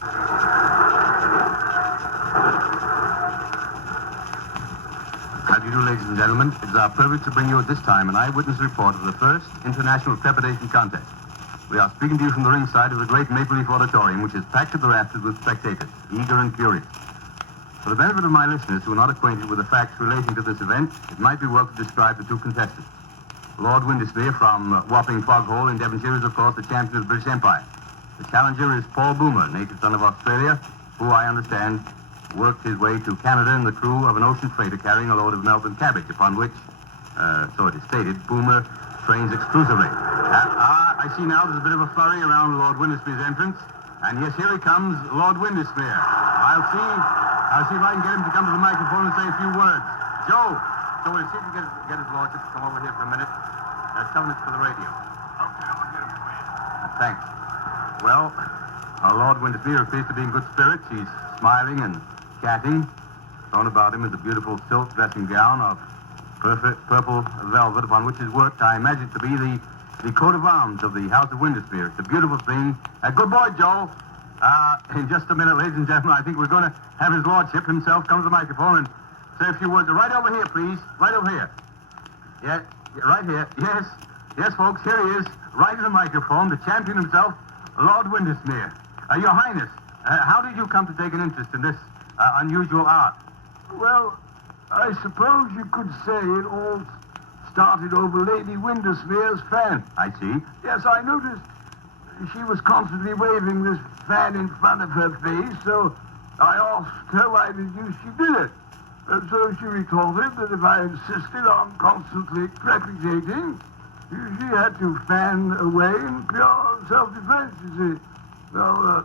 How do you do, ladies and gentlemen? It is our privilege to bring you at this time an eyewitness report of the first International Trepidation Contest. We are speaking to you from the ringside of the great Maple Leaf Auditorium, which is packed to the rafters with spectators, eager and curious. For the benefit of my listeners who are not acquainted with the facts relating to this event, it might be well to describe the two contestants. Lord Windermere from Wapping Foghole in Devonshire is, of course, the champion of the British Empire. The challenger is Paul Boomer, native son of Australia, who, I understand, worked his way to Canada in the crew of an ocean freighter carrying a load of Melbourne cabbage, upon which, so it is stated, Boomer trains exclusively. I see now there's a bit of a flurry around Lord Windermere's entrance. And yes, here he comes, Lord Windermere. I'll see if I can get him to come to the microphone and say a few words. Joe, we'll see if we can get his lordship to come over here for a minute. Tell him it's for the radio. Okay, I'll get him for you. Thanks. Well, our Lord Windermere appears to be in good spirits. He's smiling and chatting. Thrown about him is a beautiful silk dressing gown of perfect purple velvet, upon which is worked, I imagine, to be the coat of arms of the House of Windermere. It's a beautiful thing. Good boy, Joe. In just a minute, ladies and gentlemen, I think we're going to have his lordship himself come to the microphone and say a few words. Right over here, please. Right over here. Yeah, right here. Yes, folks, here he is, right in the microphone, the champion himself, Lord Windermere. Your Highness, how did you come to take an interest in this unusual art? Well, I suppose you could say it all started over Lady Windermere's fan. I see. Yes, I noticed she was constantly waving this fan in front of her face, so I asked her why did she did it. And so she retorted that if I insisted on constantly crepitating, she had to fan away in pure self-defense, you see. Well,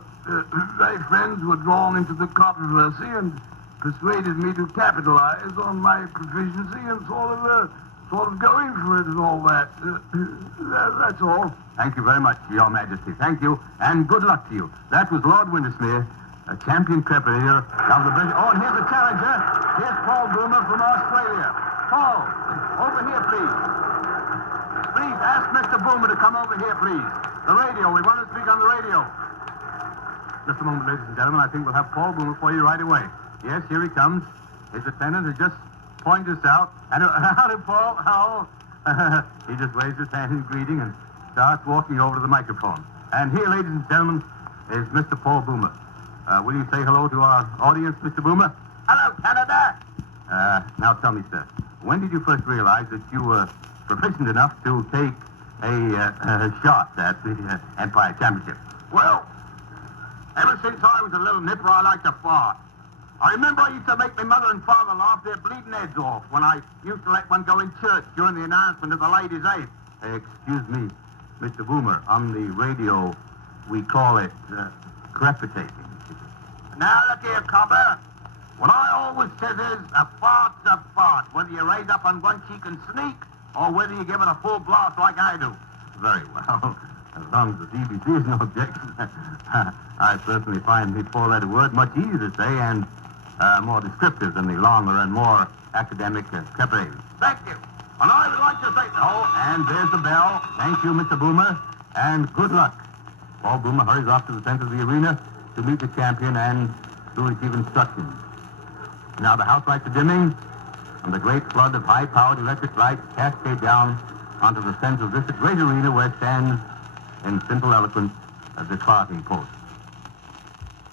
my friends were drawn into the controversy and persuaded me to capitalize on my proficiency and sort of going for it and all that. That's all. Thank you very much, Your Majesty. Thank you, and good luck to you. That was Lord Windermere, a champion trepanator of the British... Oh, and here's the challenger. Here's Paul Boomer from Australia. Paul, over here, please. Please, ask Mr. Boomer to come over here, please. The radio. We want to speak on the radio. Just a moment, ladies and gentlemen. I think we'll have Paul Boomer for you right away. Yes, here he comes. His attendant has just pointed us out. And howdy, Paul. How? He just waves his hand in greeting and starts walking over to the microphone. And here, ladies and gentlemen, is Mr. Paul Boomer. Will you say hello to our audience, Mr. Boomer? Hello, Canada. Now tell me, sir, when did you first realize that you were proficient enough to take a shot at the Empire Championship? Well, ever since I was a little nipper, I liked to fart. I remember I used to make my mother and father laugh their bleeding heads off when I used to let one go in church during the announcement of the ladies' aid. Excuse me, Mr. Boomer, on the radio, we call it crepitating. Now, look here, copper. What I always says is, a fart's a fart, whether you raise up on one cheek and sneak, or whether you give it a full blast like I do. Very well. As long as the BBC is no objection. I personally find the four-letter word much easier to say and more descriptive than the longer and more academic crepitation. Thank you. And I would like to say... Oh, and there's the bell. Thank you, Mr. Boomer, and good luck. Paul Boomer hurries off to the center of the arena to meet the champion and to receive instructions. Now the house lights are dimming, and the great flood of high-powered electric lights cascade down onto the center of this great arena where stands, in simple eloquence, the clotting post.